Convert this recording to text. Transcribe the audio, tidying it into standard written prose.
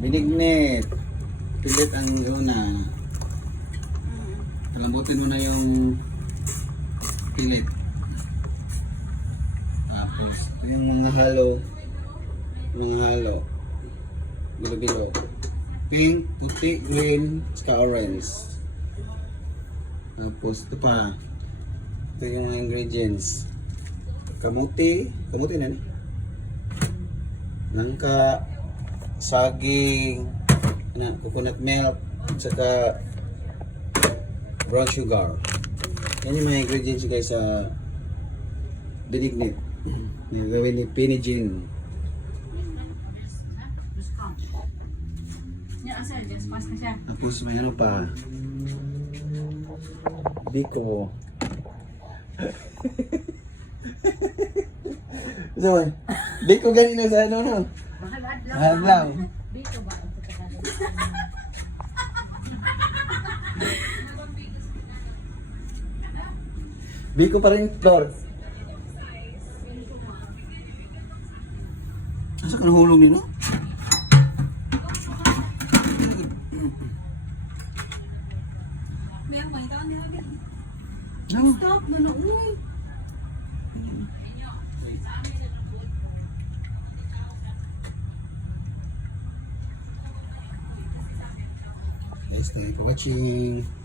Binignit. Pilit ang una. Palambutin mo na yung pilit. Tapos, yung mga halo. Bilo-bilo. Pink, puti, green, saka orange. Tapos, ito pa. Ito yung mga ingredients. Kamuti na. Nangka, saging, coconut milk, saka brown sugar. Yan yung mga ingredients guys sa binignit. Nagawin ni Pinigin. Tapos may ano pa. Biko. So, Biko ganito sa ano no? Mahal lang. Biko ba? Biko pa rin floor. Asa ka nahulog nino? Stop, nanuoy. Guys, thank you for watching.